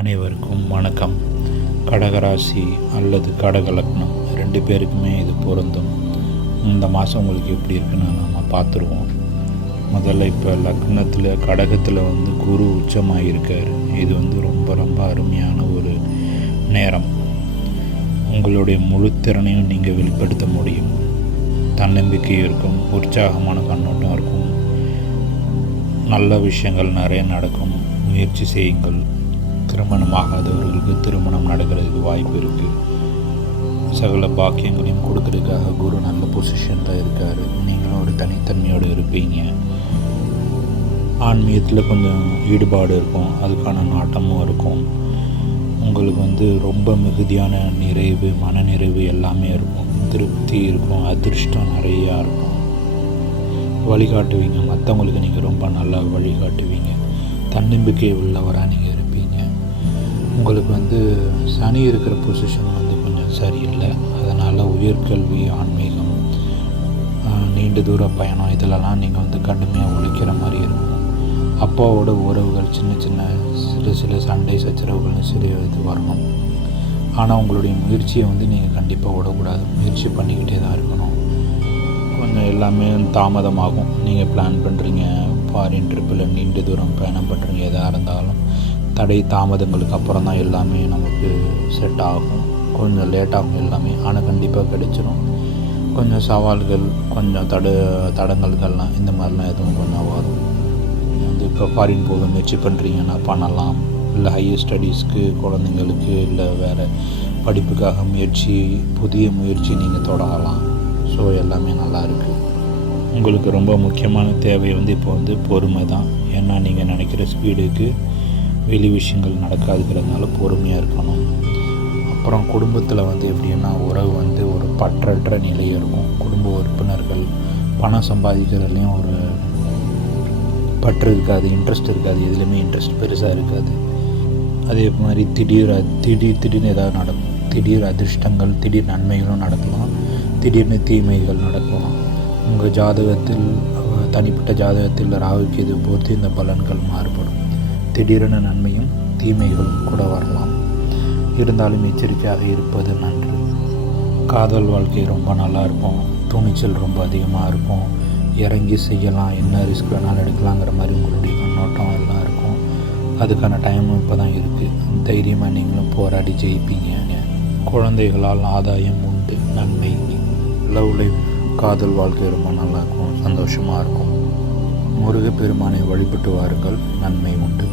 அனைவருக்கும் வணக்கம். கடகராசி அல்லது கடக லக்னம் 2 பேருக்குமே இது பொருந்தும். இந்த மாதம் உங்களுக்கு எப்படி இருக்குன்னு நம்ம பார்த்துருவோம். முதல்ல இப்போ லக்னத்தில் கடகத்தில் குரு உச்சமாக இருக்கார். இது ரொம்ப ரொம்ப அருமையான ஒரு நேரம். உங்களுடைய முழு திறனையும் நீங்கள் வெளிப்படுத்த முடியும். தன்னம்பிக்கை இருக்கும், உற்சாகமான கண்ணோட்டம் இருக்கும், நல்ல விஷயங்கள் நிறைய நடக்கும். முயற்சி செய்யுங்கள். திருமணமாகாதவர்களுக்கு திருமணம் நடக்கிறதுக்கு வாய்ப்பு இருக்குது. சகல பாக்கியங்களையும் கொடுக்கறதுக்காக குரு நல்ல பொசிஷனில் இருக்கார். நீங்களும் ஒரு தனித்தன்மையோடு இருப்பீங்க. ஆன்மீகத்தில் கொஞ்சம் ஈடுபாடு இருக்கும், அதுக்கான நாட்டமும் இருக்கும். உங்களுக்கு ரொம்ப மிகுதியான நிறைவு, மனநிறைவு எல்லாமே இருக்கும். திருப்தி இருக்கும், அதிர்ஷ்டம் நிறையா இருக்கும். வழிகாட்டுவீங்க, மற்றவங்களுக்கு நீங்கள் ரொம்ப நல்லா வழிகாட்டுவீங்க. தன்னம்பிக்கை உள்ளவராக நீங்கள் இருப்பீங்க. உங்களுக்கு சனி இருக்கிற பொசிஷன் கொஞ்சம் சரியில்லை. அதனால் உயர்கல்வி, ஆன்மீகம், நீண்ட தூர பயணம் இதிலலாம் நீங்கள் கடுமையாக உழைக்கிற மாதிரி இருக்கும். அப்பாவோட உறவுகள் சில சண்டை சச்சரவுகள் இது வரணும். ஆனால் உங்களுடைய முயற்சியை நீங்கள் கண்டிப்பாக விடக்கூடாது. முயற்சி பண்ணிக்கிட்டே தான் இருக்கணும். கொஞ்சம் எல்லாமே தாமதமாகும். நீங்கள் பிளான் பண்ணுறீங்க, ஃபாரின் ட்ரிப்பில் நீண்ட தூரம் பயணம் பண்ணுறீங்க, எதாக இருந்தாலும் தடை தாமதங்களுக்கு அப்புறம் தான் எல்லாமே நமக்கு செட் ஆகும். கொஞ்சம் லேட்டாகும் எல்லாமே, ஆனால் கண்டிப்பாக கிடைச்சிடும். கொஞ்சம் சவால்கள், கொஞ்சம் தடங்கல்கள்லாம் இந்த மாதிரிலாம் எதுவும் கொஞ்சம் வரும். இப்போ ஃபாரின் போக முயற்சி பண்ணுறீங்கன்னா பண்ணலாம். இல்லை ஹையர் ஸ்டடீஸ்க்கு குழந்தைங்களுக்கு, இல்லை வேறு படிப்புக்காக புதிய முயற்சி நீங்கள் தொடங்கலாம். ஸோ எல்லாமே நல்லா இருக்குது. உங்களுக்கு ரொம்ப முக்கியமான தேவை இப்போ பொறுமை தான். ஏன்னா நீங்கள் நினைக்கிற ஸ்பீடுக்கு வெளி விஷயங்கள் நடக்காதுங்கிறதுனால பொறுமையாக இருக்கணும். அப்புறம் குடும்பத்தில் எப்படின்னா உறவு ஒரு பற்றற்ற நிலை இருக்கும். குடும்ப உறுப்பினர்கள் பணம் சம்பாதிக்கிறதுலையும் ஒரு பற்று இருக்காது, இன்ட்ரெஸ்ட் இருக்காது. எதுலேயுமே இன்ட்ரெஸ்ட் பெருசாக இருக்காது. அதே மாதிரி திடீர்னு ஏதாவது நடக்கும். திடீர் அதிர்ஷ்டங்கள், திடீர் நன்மைகளும் நடக்கலாம், திடீர்னு தீமைகள் நடக்கலாம். உங்கள் ஜாதகத்தில், தனிப்பட்ட ஜாதகத்தில் ராகுக்கு இது பொறுத்து இந்த பலன்கள் மாறுபடும். திடீரென நன்மையும் தீமைகளும் கூட வரலாம். இருந்தாலும் எச்சரிக்கையாக இருப்பது நன்று. காதல் வாழ்க்கை ரொம்ப நல்லாயிருக்கும். துணிச்சல் ரொம்ப அதிகமாக இருக்கும். இறங்கி செய்யலாம், என்ன ரிஸ்க் வேணாலும் எடுக்கலாங்கிற மாதிரி உங்களுடைய கண்ணோட்டம் எல்லாம் இருக்கும். அதுக்கான டைமும் இப்போ தான் இருக்குது. தைரியமாக நீங்களும் போராடி ஜெயிப்பீங்க. குழந்தைகளால் ஆதாயம் உண்டு, நன்மை. லவ் லைஃப், காதல் வாழ்க்கை ரொம்ப நல்லாயிருக்கும், சந்தோஷமாக இருக்கும். முருகப்பெருமானை வழிபட்டு வாருங்கள், நன்மை உண்டு.